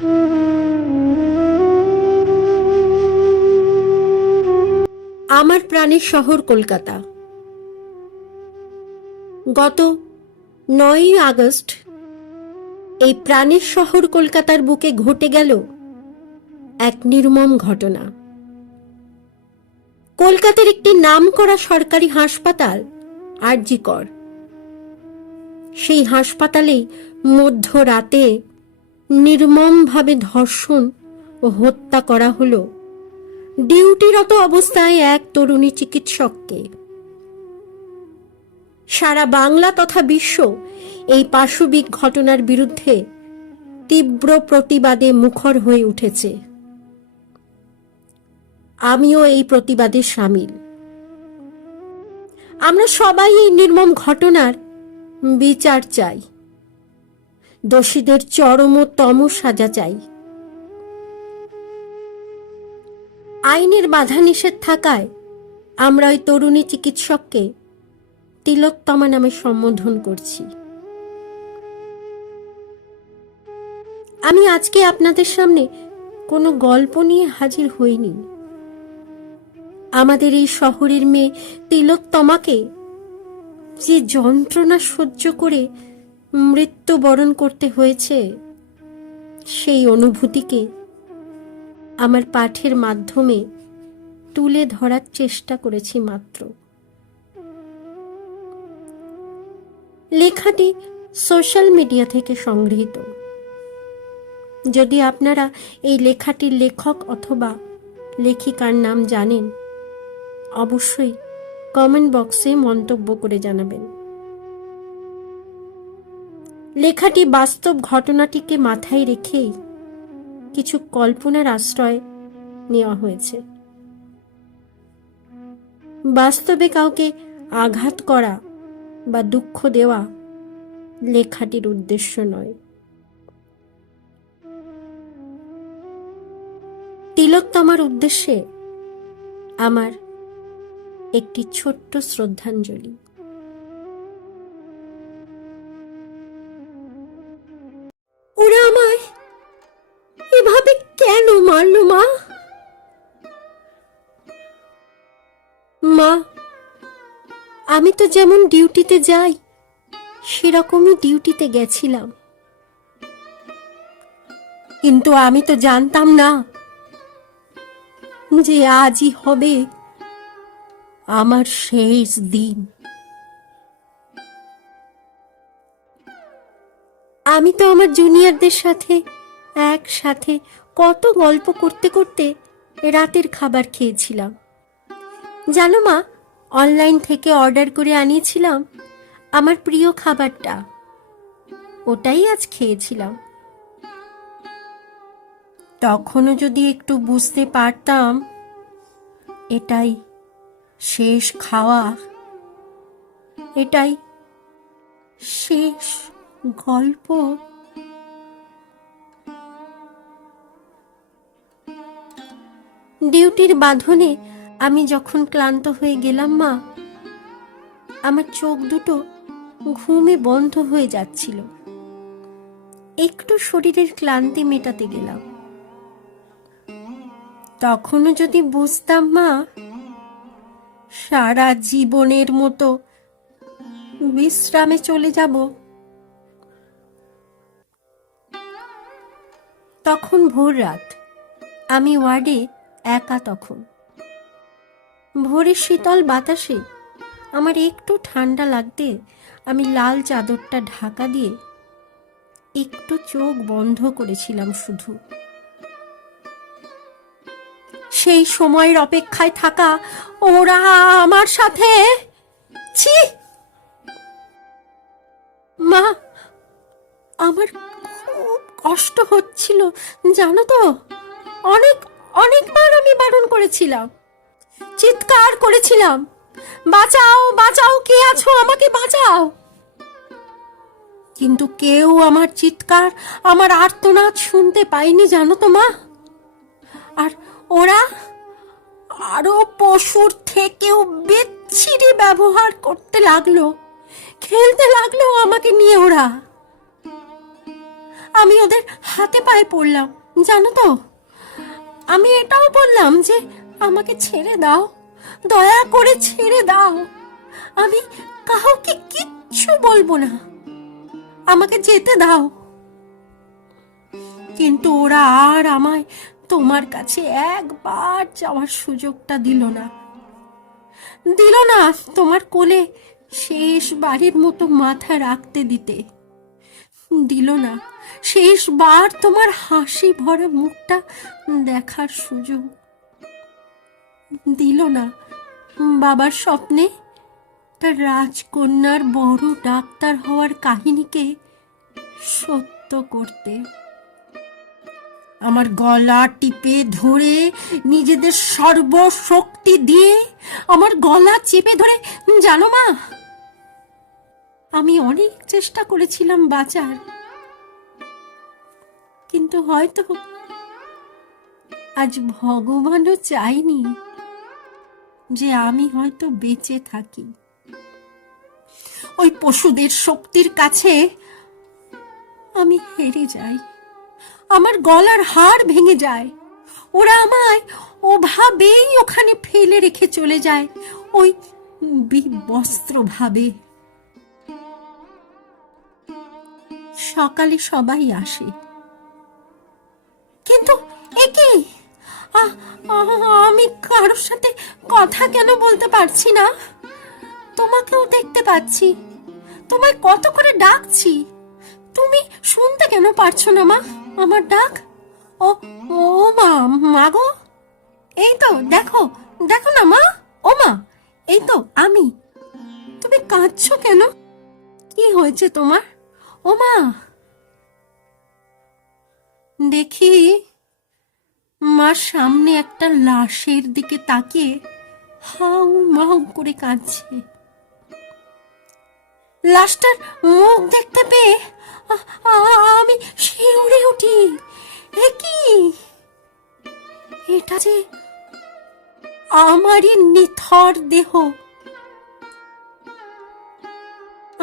আমার প্রাণের শহর কলকাতা। গত নয়ই আগস্ট এই প্রাণের শহর কলকাতার বুকে ঘটে গেল এক নির্মম ঘটনা। কলকাতার একটি নামকরা সরকারি হাসপাতাল আরজিকর। সেই হাসপাতালেই মধ্যরাতে নির্মমভাবে ধর্ষণ ও হত্যা করা হলো। ডিউটিরত অবস্থায় এক তরুণী চিকিৎসককে। সারা বাংলা তথা বিশ্ব এই পাশবিক ঘটনার বিরুদ্ধে তীব্র প্রতিবাদে মুখর হয়ে উঠেছে। আমিও এই প্রতিবাদে সামিল। আমরা সবাই এই নির্মম ঘটনার বিচার চাই। দোষীদের চরমতম সাজা চাই। আইনের বাধা নিষেধ থাকায় আমরা ওই তরুণী চিকিৎসককে তিলোত্তমা নামে সম্বোধন করছি। আমি আজকে আপনাদের সামনে কোনো গল্প নিয়ে হাজির হইনি। আমাদের এই শহরের মেয়ে তিলোত্তমাকে যে যন্ত্রণা সহ্য করে মৃত্যুবরণ করতে হয়েছে সেই অনুভূতিকে আমার পাঠের মাধ্যমে তুলে ধরার চেষ্টা করেছি মাত্র। লেখাটি সোশ্যাল মিডিয়া থেকে সংগৃহীত। যদি আপনারা এই লেখাটির লেখক অথবা লেখিকার নাম জানেন, অবশ্যই কমেন্ট বক্সে মন্তব্য করে জানাবেন। লেখাটি বাস্তব ঘটনাটিকে মাথায় রেখেই কিছু কল্পনার আশ্রয় নেওয়া হয়েছে। বাস্তবে কাউকে আঘাত করা বা দুঃখ দেওয়া লেখাটির উদ্দেশ্য নয়। তিলোত্তমার উদ্দেশ্যে আমার একটি ছোট্ট শ্রদ্ধাঞ্জলি। আমি তো যেমন ডিউটিতে যাই, সেরকমই ডিউটিতে গেছিলাম। কিন্তু আমি তো জানতাম না যে আজই হবে আমার শেষ দিন। আমি তো আমার জুনিয়রদের সাথে, একসাথে কত গল্প করতে করতে রাতের খাবার খেয়েছিলাম। জানো মা অনলাইন থেকে অর্ডার করে আনিয়েছিলাম আমার প্রিয় খাবারটা। ওটাই আজ খেয়েছিলাম। তখনও যদি একটু বুঝতে পারতাম, এটাই শেষ খাওয়া। এটাই শেষ গল্প। ডিউটির বাঁধনে আমি যখন ক্লান্ত হয়ে গেলাম, মা, আমার চোখ দুটো ঘুমে বন্ধ হয়ে যাচ্ছিল। একটু শরীরের ক্লান্তি মেটাতে গেলাম। তখনও যদি বুঝতাম, মা, সারা জীবনের মতো বিশ্রামে চলে যাব। তখন ভোর রাত, আমি ওয়ার্ডে একা তখন। ভোরের শীতল বাতাসে আমার একটু ঠান্ডা লাগতে আমি লাল চাদরটা ঢাকা দিয়ে একটু চোখ বন্ধ করেছিলাম শুধু। সেই সময়ের অপেক্ষায় থাকা ওরা আমার সাথে ছি! মা, আমার খুব কষ্ট হচ্ছিল, জানো তো? অনেক, অনেকবার আমি বারণ করেছিলাম। চিৎকার করেছিলাম। বাঁচাও বাঁচাও, কে আছো? আমাকে বাঁচাও। কিন্তু কেউ আমার চিৎকার, আমার আর্তনাদ শুনতে পাইনি জানো তো মা? আর ওরা আরও পশুর থেকেও বিচ্ছিরি ব্যবহার করতে লাগল, খেলতে লাগল আমাকে নিয়ে ওরা। আমি ওদের হাতে পায়ে পড়লাম, জানো তো? আমি এটাও বললাম যে আমাকে ছেড়ে দাও। দয়া করে ছেড়ে দাও। আমি কাউকে কিচ্ছু বলব না। আমাকে যেতে দাও। কিন্তু ওরা আর আমায় তোমার কাছে একবার যাওয়ার সুযোগটা দিল না। দিল না তোমার কোলে শেষ বাড়ির মতো মাথা রাখতে দিতে। দিল না শেষবার তোমার হাসি ভরা মুখটা দেখার সুযোগ দিল না। বাবার স্বপ্নে তার রাজকন্যার বড় ডাক্তার হওয়ার কাহিনীকে সত্য করতে। আমার গলা টিপে ধরে নিজেদের সর্বশক্তি দিয়ে আমার গলা চেপে ধরে, জানো মা? আমি অনেক চেষ্টা করেছিলাম বাঁচার। কিন্তু হয়তো আজ ভগবানও চাইনি যে আমি হয়তো বেঁচে থাকি। ওই পশুদের শক্তির কাছে আমি হেরে যাই। আমার গলার হাড় ভেঙে যায়। ওরা আমায় ওভাবেই ওখানে ফেলে রেখে চলে যায়। ওই বিবস্ত্র ভাবে সকালে সবাই আসে। আমি কারোর সাথে কথা কেন বলতে পারছি না? তোমাকেও দেখতে পাচ্ছি। তোমায় কত করে ডাকছি। তুমি শুনতে কেন পারছ না, মা? আমার ডাক? ও ও মা মা গো? এই তো, দেখো দেখো না, মা? ও মা, এই তো, আমি। তুমি কাঁদছো কেন? কি হয়েছে তোমার? ও মা। দেখি। মার সামনে একটা লাশের দিকে তাকিয়ে হাউ মাউ করে কাঁদছে। লাশটার মুখ দেখতে পেয়ে আমি শিউরে উঠি। কি? এটা যে আমারই নিথর দেহ।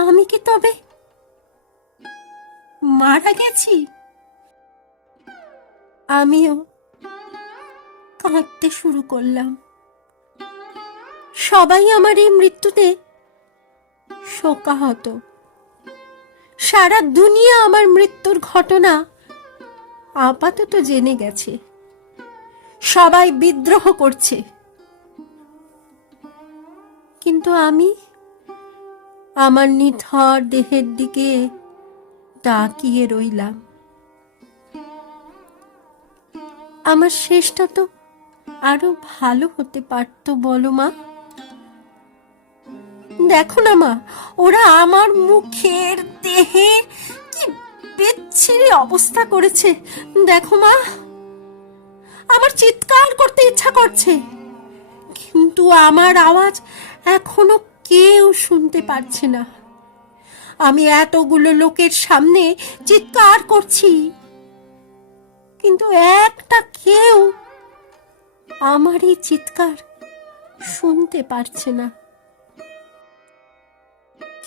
আমি কি তবে মারা গেছি? আমিও কাঁদতে শুরু করলাম। সবাই আমার এই মৃত্যুতে শোকাহত। সারা দুনিয়া আমার মৃত্যুর ঘটনা আপাতত জেনে গেছে। সবাই বিদ্রোহ করছে। কিন্তু আমি আমার নিথর দেহের দিকে তাকিয়ে রইলাম। আমার শেষটা তো আরও ভালো হতে পারতো, বলো মা। দেখো না মা, ওরা আমার মুখের দেহে কি বিচ্ছিরি অবস্থা করেছে। দেখো মা, আমার চিৎকার করতে ইচ্ছা করছে, কিন্তু আমার আওয়াজ এখনও কেউ শুনতে পারছে না। আমি এতগুলো লোকের সামনে চিৎকার করছি, কিন্তু একটা কেউ আমার এই চিৎকার শুনতে পারছে না।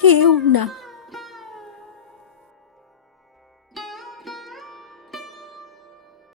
কেউ না।